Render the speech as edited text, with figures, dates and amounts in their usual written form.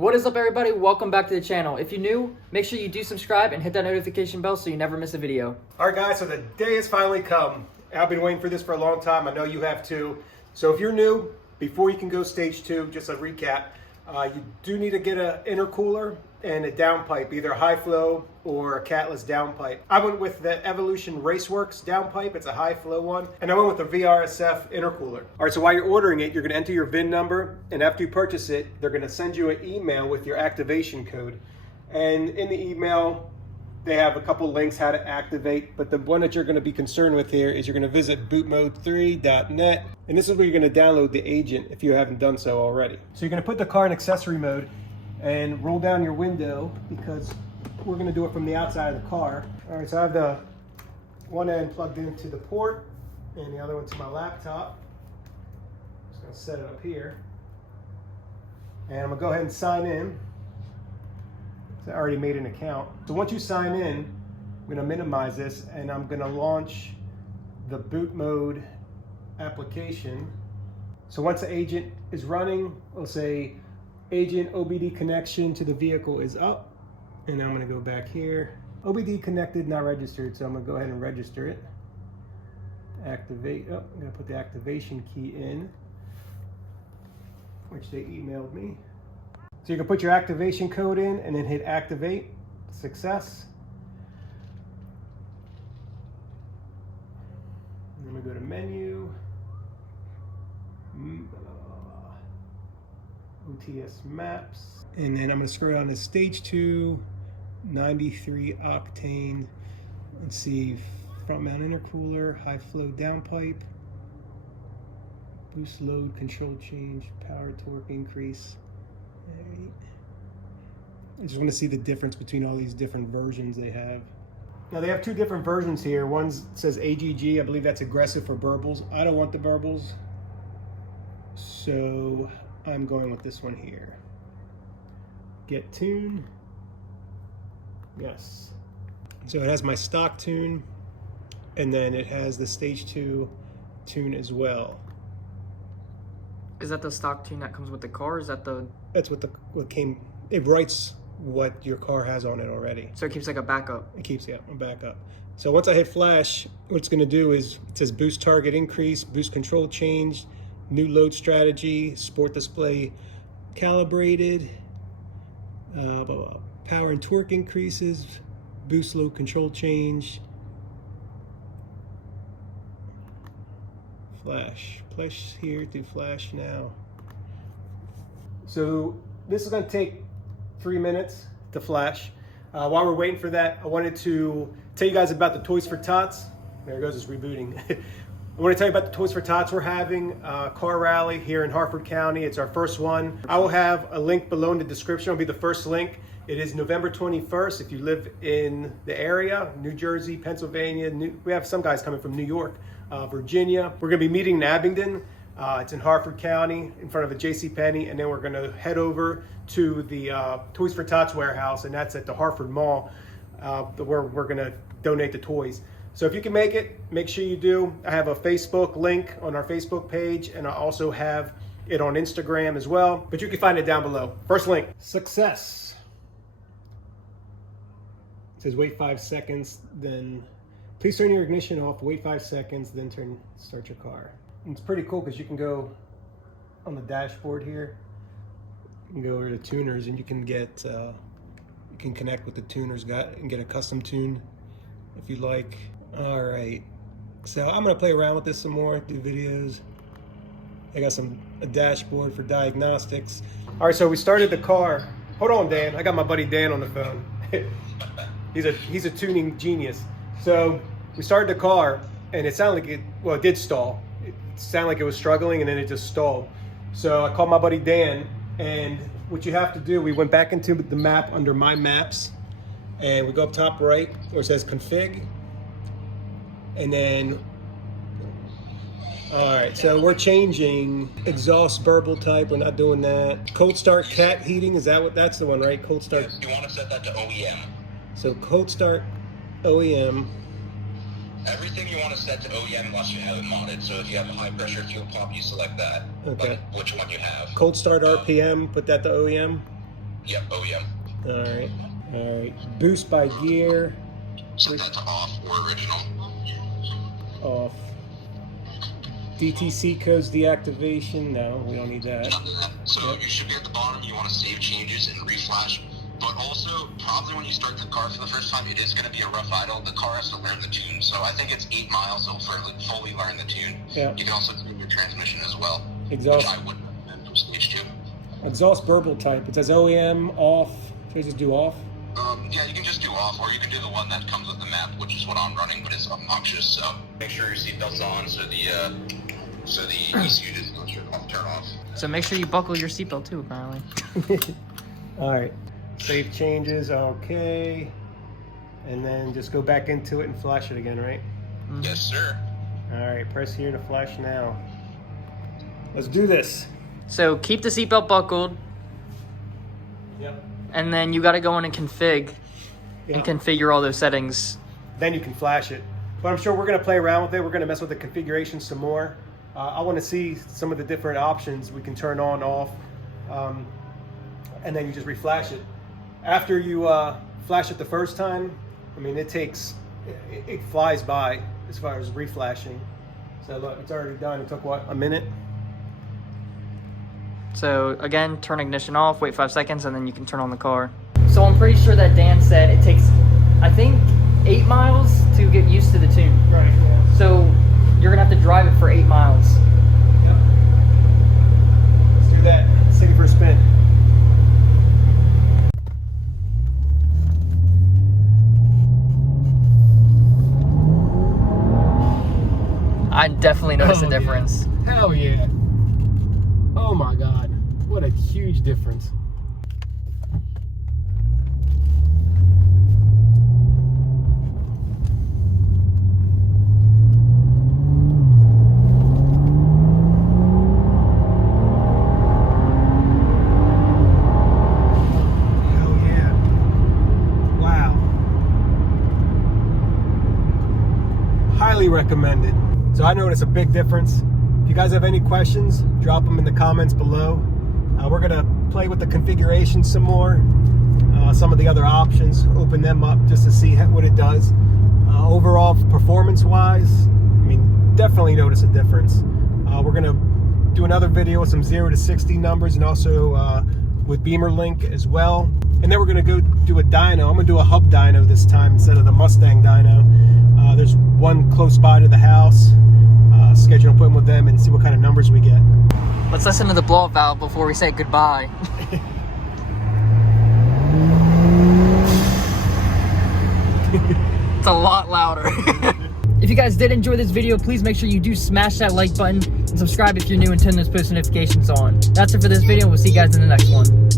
What is up, everybody? Welcome back to the channel. If you're new, make sure you do subscribe and hit that notification bell so you never miss a video. All right, guys, so the day has finally come. I've been waiting for this for a long time. I know you have too. So if you're new, before you can go stage 2, just a recap, you do need to get an intercooler and a downpipe, either high flow or a catless downpipe. I went with the Evolution Raceworks downpipe. It's a high flow one. And I went with the VRSF intercooler. All right, so while you're ordering it, you're gonna enter your VIN number, and after you purchase it, they're gonna send you an email with your activation code. And in the email, they have a couple links how to activate, but the one that you're gonna be concerned with here is you're gonna visit bootmod3.net, and this is where you're gonna download the agent if you haven't done so already. So you're gonna put the car in accessory mode and roll down your window because we're gonna do it from the outside of the car. All right, so I have the one end plugged into the port and the other one to my laptop. Just gonna set it up here. And I'm gonna go ahead and sign in. So I already made an account. So once you sign in, I'm gonna minimize this and I'm gonna launch the boot mode application. So once the agent is running, we'll say agent OBD connection to the vehicle is up, and I'm going to go back here. OBD connected, not registered, so I'm going to go ahead and register it. Activate. Oh, I'm going to put the activation key in, which they emailed me. So you can put your activation code in and then hit activate. Success. And then we go to menu. OTS maps, and then I'm going to scroll down to stage 2, 93 octane. Let's see, front mount intercooler, high flow downpipe, boost load, control change, power torque increase. Right. I just want to see the difference between all these different versions they have. Now they have 2 different versions here. One says AGG, I believe that's aggressive for burbles. I don't want the burbles, so I'm going with this one here. Get tune. Yes. So it has my stock tune, and then it has the stage 2 tune as well. Is that the stock tune that comes with the car? Or is that the... That's what came. It writes what your car has on it already. So it keeps like a backup. It keeps, yeah, a backup. So once I hit flash, what it's going to do is it says boost target increase, boost control change, new load strategy, sport display calibrated, power and torque increases, boost load control change, flash here to flash now. So this is going to take 3 minutes to flash. While we're waiting for that, I wanted to tell you guys about the Toys for Tots. There it goes, it's rebooting. I want to tell you about the Toys for Tots. We're having a car rally here in Harford County. It's our first one. I will have a link below in the description. It'll be the first link. It is November 21st. If you live in the area, New Jersey, Pennsylvania, we have some guys coming from New York, Virginia. We're going to be meeting in Abingdon. It's in Harford County in front of a JCPenney, and then we're going to head over to the Toys for Tots warehouse, and that's at the Harford Mall, where we're going to donate the toys. So if you can make it, make sure you do. I have a Facebook link on our Facebook page, and I also have it on Instagram as well, but you can find it down below. First link. Success. It says wait 5 seconds, then please turn your ignition off, wait 5 seconds, then start your car. And it's pretty cool because you can go on the dashboard here. You can go over to tuners, and you can get you can connect with the tuners and get a custom tune if you like. All right, so I'm gonna play around with this some more, do videos. I got a dashboard for diagnostics. All right, so we started the car. Hold on, Dan. I got my buddy Dan on the phone. he's a tuning genius. So we started the car, and it sounded like it did stall. It sounded like it was struggling, and then it just stalled. So I called my buddy Dan, and what you have to do, we went back into the map under My Maps, and we go up top right where it says config, and then all right, so we're changing exhaust burble type. We're not doing that. Cold start cat heating, that's the one, right? Cold start. Yes, you want to set that to OEM. So cold start OEM. Everything you want to set to OEM unless you have it modded. So if you have a high pressure fuel pump, you select that. Okay. Like which one you have. Cold start RPM, put that to OEM. Yep, OEM. All right. Boost by gear. Set that to off or original. Off. DTC codes deactivation. No, we don't need that. None of that. So you should be at the bottom. You want to save changes and reflash. But also, probably when you start the car for the first time, it is going to be a rough idle. The car has to learn the tune. So I think it's 8 miles to fully learn the tune. Yeah. You can also tune your transmission as well. Exhaust. Which I wouldn't recommend from Stage 2. Exhaust burble type. It says OEM off. Should I just do off? Yeah, you can just do off, or you can do the one that comes with the map, which is what I'm running, but it's obnoxious. So make sure your seatbelt's on, so the ECU just goes turn off. So make sure you buckle your seatbelt too, apparently. All right. Save changes. Okay. And then just go back into it and flash it again, right? Mm-hmm. Yes, sir. All right. Press here to flash now. Let's do this. So keep the seatbelt buckled, Yep. and then you got to go in and configure all those settings. Then you can flash it. But I'm sure we're going to play around with it. We're going to mess with the configuration some more. I want to see some of the different options we can turn on, off, and then you just reflash it. After you flash it the first time, I mean, it flies by as far as reflashing. So look, it's already done. It took what, a minute? So again, turn ignition off, wait 5 seconds, and then you can turn on the car. So I'm pretty sure that Dan said it takes, I think, 8 miles to get used to the tune. Right. Yeah. So you're gonna have to drive it for 8 miles. Yep. Let's do that. Let's take it for a spin. I definitely noticed a difference. Yeah. Hell yeah. Oh my God. What a huge difference. Hell yeah. Wow. Highly recommended. So I noticed a big difference. If you guys have any questions, drop them in the comments below. We're gonna play with the configuration some more, some of the other options, open them up just to see what it does. Overall, performance-wise, I mean, definitely notice a difference. We're gonna do another video with some 0 to 60 numbers and also with Beamer Link as well. And then we're gonna go do a dyno. I'm gonna do a hub dyno this time instead of the Mustang dyno. There's one close by to the house. Schedule appointment with them and see what kind of numbers we get. Let's listen to the blow-up valve before we say goodbye. It's a lot louder. If you guys did enjoy this video, please make sure you do smash that like button and subscribe if you're new and turn those post notifications on. That's it for this video. We'll see you guys in the next one.